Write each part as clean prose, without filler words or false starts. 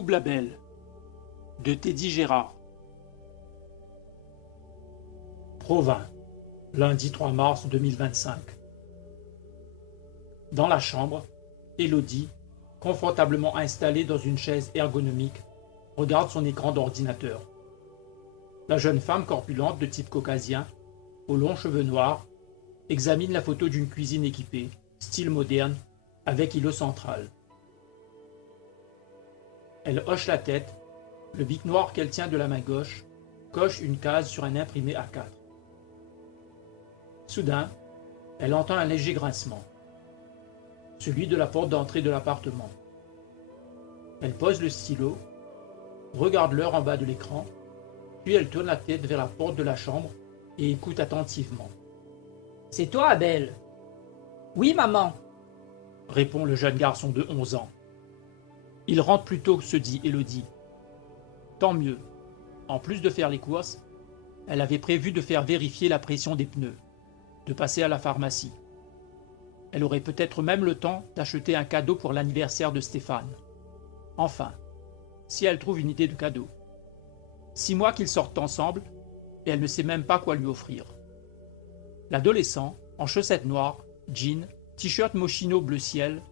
Double Abel de Teddy Gérard. Provins, lundi 3 mars 2025. Dans la chambre, Élodie, confortablement installée dans une chaise ergonomique, regarde son écran d'ordinateur. La jeune femme corpulente de type caucasien, aux longs cheveux noirs, examine la photo d'une cuisine équipée, style moderne, avec îlot central. Elle hoche la tête, le bic noir qu'elle tient de la main gauche coche une case sur un imprimé A4. Soudain, elle entend un léger grincement, celui de la porte d'entrée de l'appartement. Elle pose le stylo, regarde l'heure en bas de l'écran, puis elle tourne la tête vers la porte de la chambre et écoute attentivement. « C'est toi, Abel ?»« Oui, maman. » répond le jeune garçon de 11 ans. Il rentre plus tôt, se dit Élodie. Tant mieux. En plus de faire les courses, elle avait prévu de faire vérifier la pression des pneus, de passer à la pharmacie. Elle aurait peut-être même le temps d'acheter un cadeau pour l'anniversaire de Stéphane. Enfin, si elle trouve une idée de cadeau. 6 mois qu'ils sortent ensemble et elle ne sait même pas quoi lui offrir. L'adolescent, en chaussettes noires, jeans, t-shirt Moschino bleu ciel,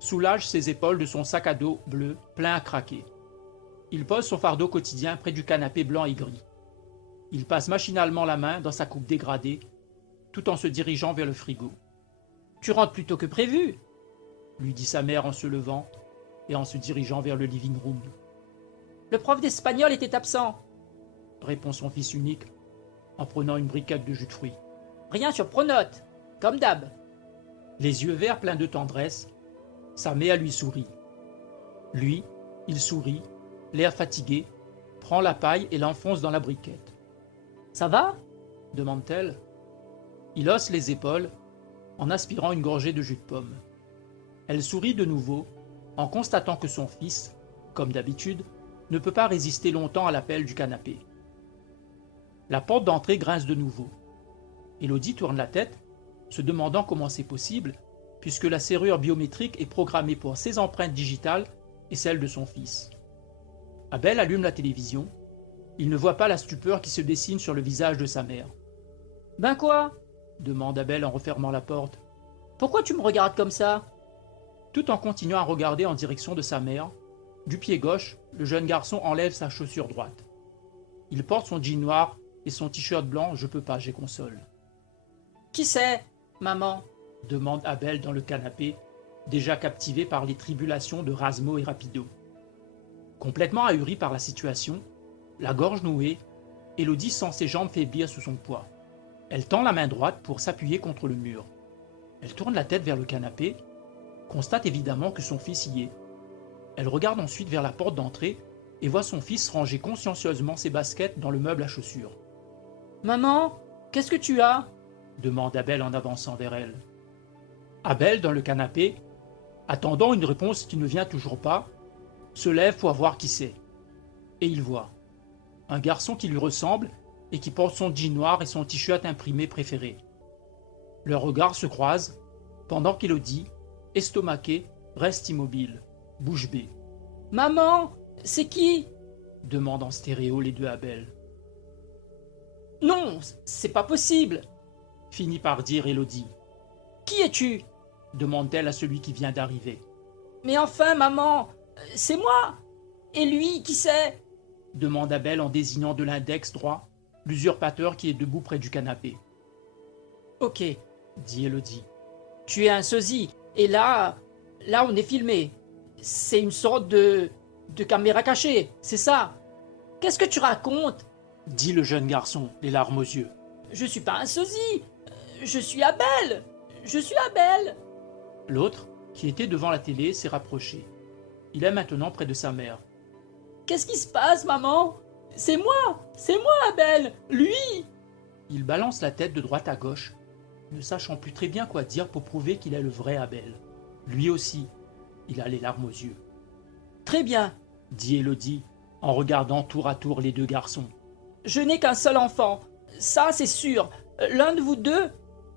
soulage ses épaules de son sac à dos bleu plein à craquer. Il pose son fardeau quotidien près du canapé blanc et gris. Il passe machinalement la main dans sa coupe dégradée, tout en se dirigeant vers le frigo. « Tu rentres plus tôt que prévu ?» lui dit sa mère en se levant et en se dirigeant vers le living room. « Le prof d'espagnol était absent » répond son fils unique en prenant une briquette de jus de fruits. « Rien sur Pronote, comme d'hab. » Les yeux verts pleins de tendresse, sa mère lui sourit. Lui, il sourit, l'air fatigué, prend la paille et l'enfonce dans la briquette. « Ça va ?» demande-t-elle. Il hausse les épaules en aspirant une gorgée de jus de pomme. Elle sourit de nouveau en constatant que son fils, comme d'habitude, ne peut pas résister longtemps à l'appel du canapé. La porte d'entrée grince de nouveau. Élodie tourne la tête, se demandant comment c'est possible, puisque la serrure biométrique est programmée pour ses empreintes digitales et celles de son fils. Abel allume la télévision. Il ne voit pas la stupeur qui se dessine sur le visage de sa mère. « Ben quoi ?» demande Abel en refermant la porte. « Pourquoi tu me regardes comme ça ?» Tout en continuant à regarder en direction de sa mère, du pied gauche, le jeune garçon enlève sa chaussure droite. Il porte son jean noir et son t-shirt blanc « Je peux pas, j'ai console ». « Qui c'est, maman ?» demande Abel dans le canapé, déjà captivé par les tribulations de Rasmo et Rapido. Complètement ahuri par la situation, la gorge nouée, Élodie sent ses jambes faiblir sous son poids. Elle tend la main droite pour s'appuyer contre le mur. Elle tourne la tête vers le canapé, constate évidemment que son fils y est. Elle regarde ensuite vers la porte d'entrée et voit son fils ranger consciencieusement ses baskets dans le meuble à chaussures. « Maman, qu'est-ce que tu as ?» demande Abel en avançant vers elle. Abel, dans le canapé, attendant une réponse qui ne vient toujours pas, se lève pour voir qui c'est. Et il voit un garçon qui lui ressemble et qui porte son jean noir et son t-shirt imprimé préféré. Leurs regards se croisent pendant qu'Élodie, estomaquée, reste immobile, bouche bée. « Maman, c'est qui ?» demandent en stéréo les deux Abel. « Non, c'est pas possible !» finit par dire Élodie. « Qui es-tu ?» demande-t-elle à celui qui vient d'arriver. « Mais enfin, maman, c'est moi ! Et lui, qui c'est ?» demande Abel en désignant de l'index droit l'usurpateur qui est debout près du canapé. « Ok, » dit Élodie. « Tu es un sosie, et là on est filmé. C'est une sorte de caméra cachée, c'est ça. Qu'est-ce que tu racontes ?» dit le jeune garçon, les larmes aux yeux. « Je suis pas un sosie, je suis Abel. Je suis Abel. » L'autre, qui était devant la télé, s'est rapproché. Il est maintenant près de sa mère. « Qu'est-ce qui se passe, maman ? C'est moi, Abel, lui !» Il balance la tête de droite à gauche, ne sachant plus très bien quoi dire pour prouver qu'il est le vrai Abel. Lui aussi, il a les larmes aux yeux. « Très bien, » dit Élodie, en regardant tour à tour les deux garçons. « Je n'ai qu'un seul enfant, ça c'est sûr. L'un de vous deux ?»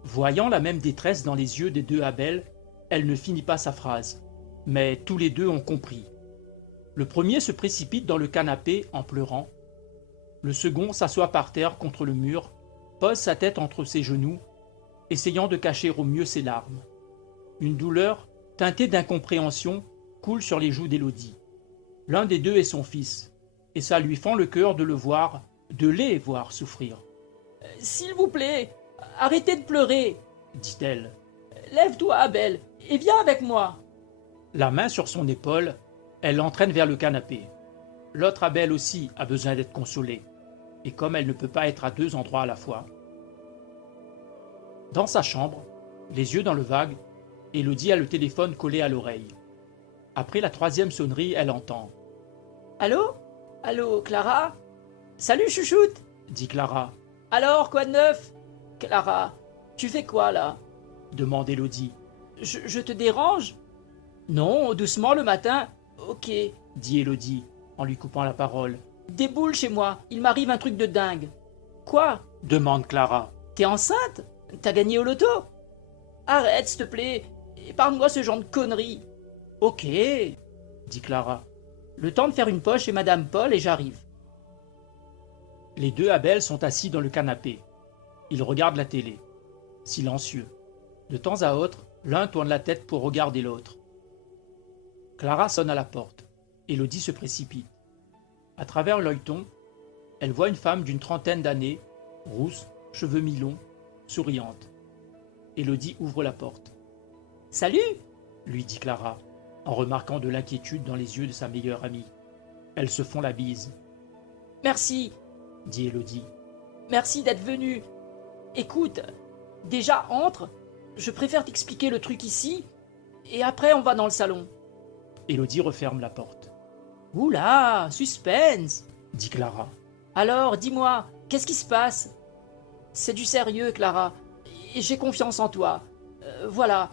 Voyant la même détresse dans les yeux des deux Abel, elle ne finit pas sa phrase. Mais tous les deux ont compris. Le premier se précipite dans le canapé en pleurant. Le second s'assoit par terre contre le mur, pose sa tête entre ses genoux, essayant de cacher au mieux ses larmes. Une douleur, teintée d'incompréhension, coule sur les joues d'Élodie. L'un des deux est son fils, et ça lui fend le cœur de les voir souffrir. « S'il vous plaît, arrêtez de pleurer, dit-elle. Lève-toi, Abel, et viens avec moi. » La main sur son épaule, elle l'entraîne vers le canapé. L'autre Abel aussi a besoin d'être consolée, et comme elle ne peut pas être à deux endroits à la fois. Dans sa chambre, les yeux dans le vague, Élodie a le téléphone collé à l'oreille. Après la troisième sonnerie, elle entend. « Allô? Allô, Clara? Salut, chouchoute, Dit Clara. Alors, quoi de neuf? Clara, tu fais quoi, là? Demande Élodie. Je te dérange? Non, doucement le matin. Ok. Dit Élodie, en lui coupant la parole. Déboule chez moi, il m'arrive un truc de dingue. Quoi? Demande Clara. T'es enceinte? T'as gagné au loto? Arrête, s'il te plaît, épargne-moi ce genre de conneries. Ok, Dit Clara. le temps de faire une poche chez Madame Paul et j'arrive. Les deux Abel sont assis dans le canapé. Ils regardent la télé. Silencieux. De temps à autre, l'un tourne la tête pour regarder l'autre. Clara sonne à la porte. Élodie se précipite. À travers l'œilleton, elle voit une femme d'une trentaine d'années, rousse, cheveux mi-longs, souriante. Élodie ouvre la porte. « Salut !» lui dit Clara, en remarquant de l'inquiétude dans les yeux de sa meilleure amie. Elles se font la bise. « Merci, Dit Élodie. merci d'être venu. Écoute, déjà entre, je préfère t'expliquer le truc ici, et après on va dans le salon. » Élodie referme la porte. « Oula, suspense !» Dit Clara. « Alors, dis-moi, qu'est-ce qui se passe ?»« C'est du sérieux, Clara, et j'ai confiance en toi. Voilà.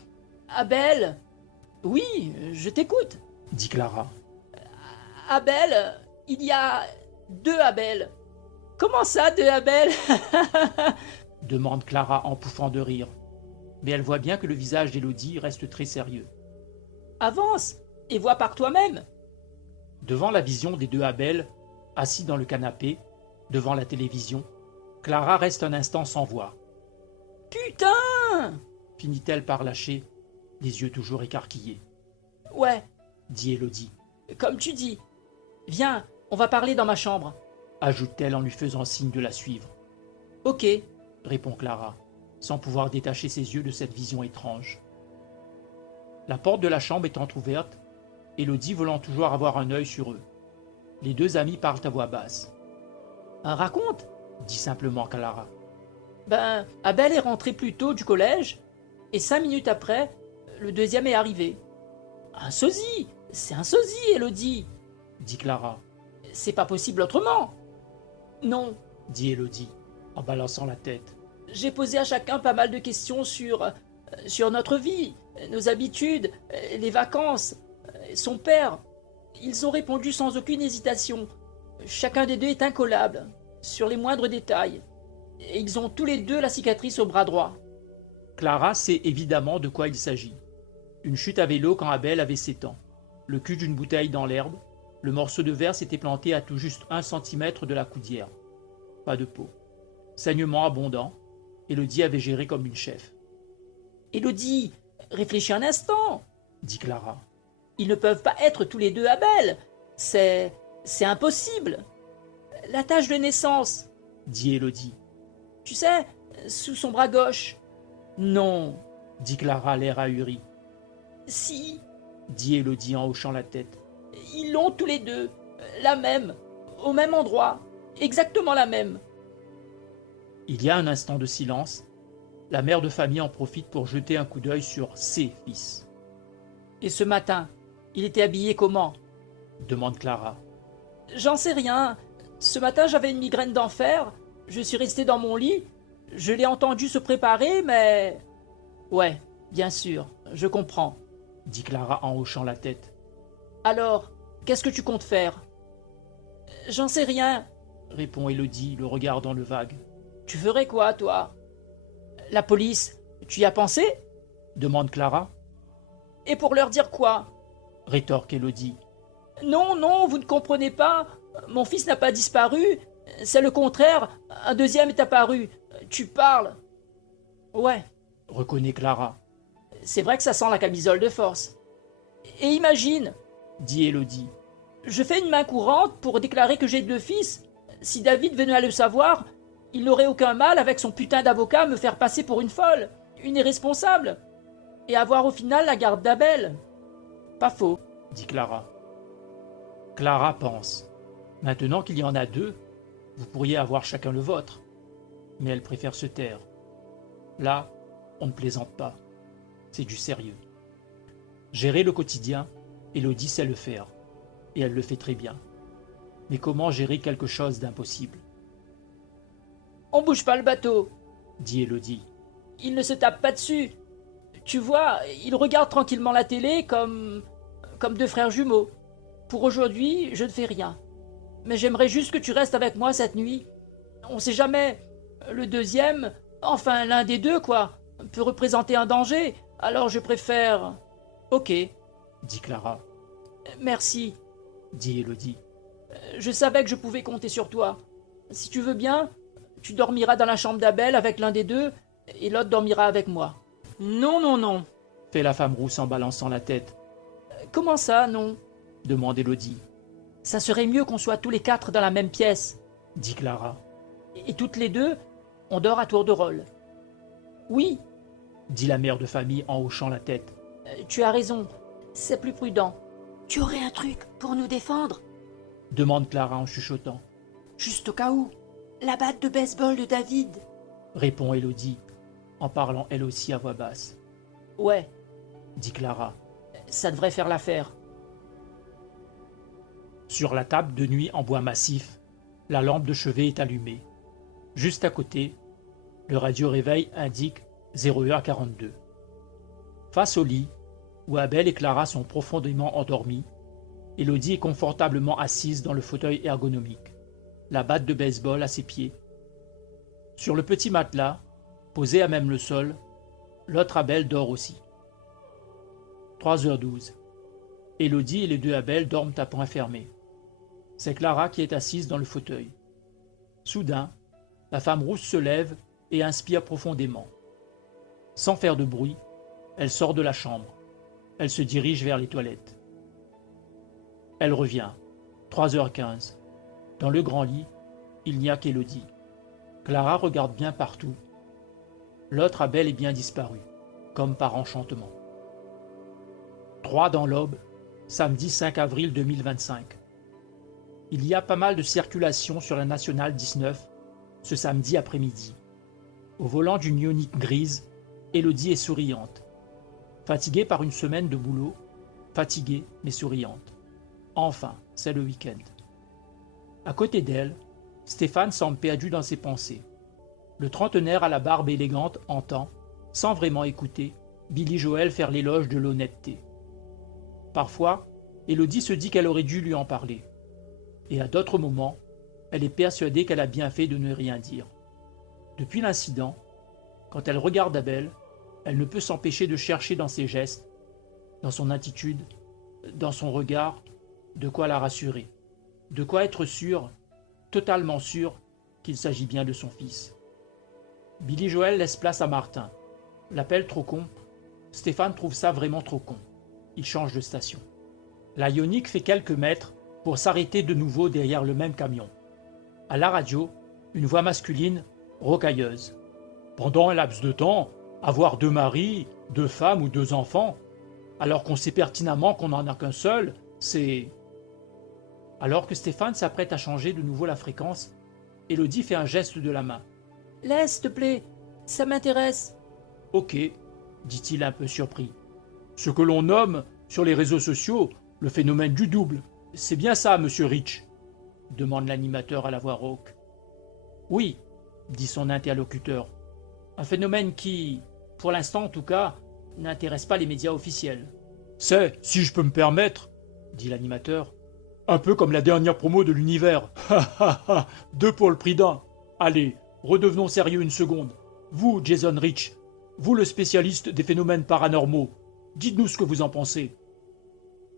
Abel ?»« Oui, je t'écoute. »« Dit Clara. Abel, il y a 2 Abel. »« Comment ça, 2 Abel ?» Demande Clara en pouffant de rire. Mais elle voit bien que le visage d'Élodie reste très sérieux. « Avance, et vois par toi-même. » Devant la vision des deux Abel, assis dans le canapé, devant la télévision, Clara reste un instant sans voix. « Putain !» Finit-elle par lâcher, les yeux toujours écarquillés. « Ouais, Dit Élodie, comme tu dis. Viens, on va parler dans ma chambre. » ajoute-t-elle en lui faisant signe de la suivre. Ok, Répond Clara, sans pouvoir détacher ses yeux de cette vision étrange. La porte de la chambre étant ouverte, Élodie voulant toujours avoir un œil sur eux. Les deux amis parlent à voix basse. raconte. Dit simplement Clara. Ben, Abel est rentré plus tôt du collège, et 5 minutes après, le deuxième est arrivé. Un sosie, c'est un sosie, Élodie. Dit Clara. C'est pas possible autrement. Non, Dit Élodie, en balançant la tête. j'ai posé à chacun pas mal de questions sur notre vie, nos habitudes, les vacances, son père. Ils ont répondu sans aucune hésitation. Chacun des deux est incollable, sur les moindres détails. Et ils ont tous les deux la cicatrice au bras droit. Clara sait évidemment de quoi il s'agit. Une chute à vélo quand Abel avait 7 ans. Le cul d'une bouteille dans l'herbe. Le morceau de verre s'était planté à tout juste 1 centimètre de la coudière. Pas de peau. Saignement abondant. Élodie avait géré comme une chef. Élodie, réfléchis un instant. Dit Clara. Ils ne peuvent pas être tous les deux Abel. C'est impossible. La tache de naissance, Dit Élodie. tu sais, sous son bras gauche. Non. Dit Clara, l'air ahuri. Si, Dit Élodie en hochant la tête. ils l'ont tous les deux. La même. Au même endroit. Exactement la même. Il y a un instant de silence. La mère de famille en profite pour jeter un coup d'œil sur ses fils. Et ce matin, il était habillé comment? Demande Clara. J'en sais rien. Ce matin, j'avais une migraine d'enfer. Je suis resté dans mon lit. Je l'ai entendu se préparer, mais... Ouais, bien sûr, je comprends. Dit Clara en hochant la tête. Alors, qu'est-ce que tu comptes faire? J'en sais rien. Répond Élodie, le regard dans le vague. Tu ferais quoi, toi? La police, tu y as pensé? Demande Clara. Et pour leur dire quoi? Rétorque Élodie. Non, non, vous ne comprenez pas. Mon fils n'a pas disparu. C'est le contraire. Un deuxième est apparu. Tu parles. Ouais, reconnaît Clara. c'est vrai que ça sent la camisole de force. Et imagine, Dit Élodie. je fais une main courante pour déclarer que j'ai 2 fils. Si David venait à le savoir, il n'aurait aucun mal avec son putain d'avocat à me faire passer pour une folle, une irresponsable, et avoir au final la garde d'Abel. Pas faux. Dit Clara. Clara pense. Maintenant qu'il y en a 2, vous pourriez avoir chacun le vôtre. Mais elle préfère se taire. Là, on ne plaisante pas. C'est du sérieux. Gérer le quotidien, Élodie sait le faire. Et elle le fait très bien. Mais comment gérer quelque chose d'impossible? On bouge pas le bateau. Dit Élodie. Il ne se tape pas dessus. Tu vois, il regarde tranquillement la télé comme 2 frères jumeaux. Pour aujourd'hui, je ne fais rien. Mais j'aimerais juste que tu restes avec moi cette nuit. On sait jamais. Le deuxième, enfin l'un des 2, quoi, peut représenter un danger. Alors je préfère... Ok, Dit Clara. merci. Dit Élodie. Je savais que je pouvais compter sur toi. Si tu veux bien, tu dormiras dans la chambre d'Abel avec l'un des 2 et l'autre dormira avec moi. Non, non, non. Fait la femme rousse en balançant la tête. Comment ça, non? Demande Élodie. Ça serait mieux qu'on soit tous les 4 dans la même pièce. Dit Clara. Et toutes les 2, on dort à tour de rôle. Oui, Dit la mère de famille en hochant la tête. tu as raison. C'est plus prudent. Tu aurais un truc pour nous défendre? Demande Clara en chuchotant. Juste au cas où. La batte de baseball de David. Répond Élodie, en parlant elle aussi à voix basse. Ouais, Dit Clara. ça devrait faire l'affaire. Sur la table de nuit en bois massif, la lampe de chevet est allumée. Juste à côté, le radio réveil indique 0h42. Face au lit, où Abel et Clara sont profondément endormis, Élodie est confortablement assise dans le fauteuil ergonomique, la batte de baseball à ses pieds. Sur le petit matelas, posé à même le sol, l'autre Abel dort aussi. 3h12. Élodie et les 2 Abel dorment à point fermé. C'est Clara qui est assise dans le fauteuil. Soudain, la femme rousse se lève et inspire profondément. Sans faire de bruit, elle sort de la chambre. Elle se dirige vers les toilettes. Elle revient. 3h15. Dans le grand lit, il n'y a qu'Élodie. Clara regarde bien partout. L'autre a bel et bien disparu, comme par enchantement. 3 dans l'Aube, samedi 5 avril 2025. Il y a pas mal de circulation sur la nationale 19 ce samedi après-midi. Au volant d'une Ioniq grise, Élodie est souriante. Fatiguée par une semaine de boulot, fatiguée mais souriante. Enfin, c'est le week-end. À côté d'elle, Stéphane semble perdu dans ses pensées. Le trentenaire à la barbe élégante entend, sans vraiment écouter, Billy Joel faire l'éloge de l'honnêteté. Parfois, Élodie se dit qu'elle aurait dû lui en parler. Et à d'autres moments, elle est persuadée qu'elle a bien fait de ne rien dire. Depuis l'incident, quand elle regarde Abel, elle ne peut s'empêcher de chercher dans ses gestes, dans son attitude, dans son regard, de quoi la rassurer, de quoi être sûre, totalement sûre, qu'il s'agit bien de son fils. Billy Joel laisse place à Martin. L'appel trop con, Stéphane trouve ça vraiment trop con. Il change de station. La Ioniq fait quelques mètres pour s'arrêter de nouveau derrière le même camion. À la radio, une voix masculine, rocailleuse. Pendant un laps de temps, avoir 2 maris, 2 femmes ou 2 enfants, alors qu'on sait pertinemment qu'on n'en a qu'un seul, c'est... Alors que Stéphane s'apprête à changer de nouveau la fréquence, Élodie fait un geste de la main. « Laisse, s'il te plaît, ça m'intéresse. » Ok, dit-il un peu surpris. Ce que l'on nomme, sur les réseaux sociaux, le phénomène du double. C'est bien ça, monsieur Rich? Demande l'animateur à la voix rauque. Oui, dit son interlocuteur. Un phénomène qui, pour l'instant en tout cas, n'intéresse pas les médias officiels. C'est, si je peux me permettre, dit l'animateur, un peu comme la dernière promo de l'univers. Ha ha ha, 2 pour le prix d'1. Allez, redevenons sérieux une seconde. Vous, Jason Rich, vous le spécialiste des phénomènes paranormaux, dites-nous ce que vous en pensez.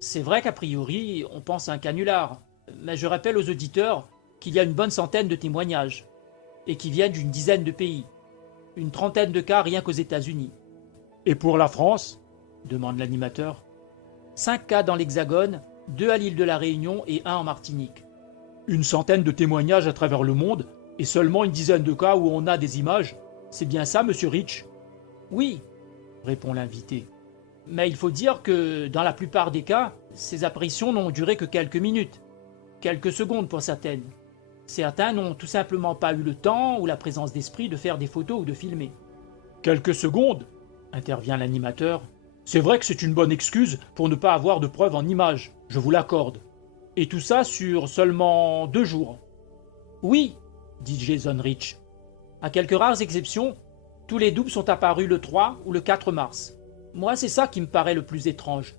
C'est vrai qu'a priori, on pense à un canular, mais je rappelle aux auditeurs qu'il y a une bonne centaine de témoignages, et qui viennent d'une dizaine de pays, une trentaine de cas rien qu'aux États-Unis. Et pour la France demande l'animateur. 5 cas dans l'Hexagone, 2 à l'île de la Réunion et 1 en Martinique. Une centaine de témoignages à travers le monde, et seulement une dizaine de cas où on a des images. C'est bien ça, monsieur Rich? Oui, Répond l'invité. Mais il faut dire que, dans la plupart des cas, ces apparitions n'ont duré que quelques minutes, quelques secondes pour certaines. Certains n'ont tout simplement pas eu le temps ou la présence d'esprit de faire des photos ou de filmer. Quelques secondes, intervient l'animateur. C'est vrai que c'est une bonne excuse pour ne pas avoir de preuves en images, je vous l'accorde. Et tout ça sur seulement 2 jours. oui, Dit Jason Rich. À quelques rares exceptions, tous les doubles sont apparus le 3 ou le 4 mars. Moi, c'est ça qui me paraît le plus étrange.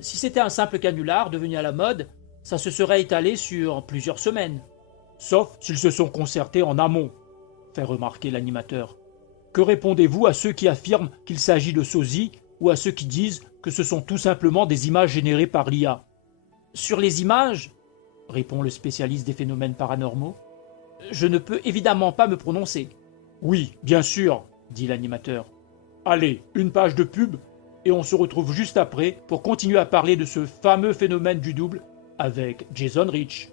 Si c'était un simple canular devenu à la mode, ça se serait étalé sur plusieurs semaines. Sauf s'ils se sont concertés en amont, fait remarquer l'animateur. Que répondez-vous à ceux qui affirment qu'il s'agit de sosies ou à ceux qui disent que ce sont tout simplement des images générées par l'IA? Sur les images, répond le spécialiste des phénomènes paranormaux, je ne peux évidemment pas me prononcer. Oui, bien sûr, dit l'animateur. Allez, une page de pub, et on se retrouve juste après pour continuer à parler de ce fameux phénomène du double avec Jason Rich.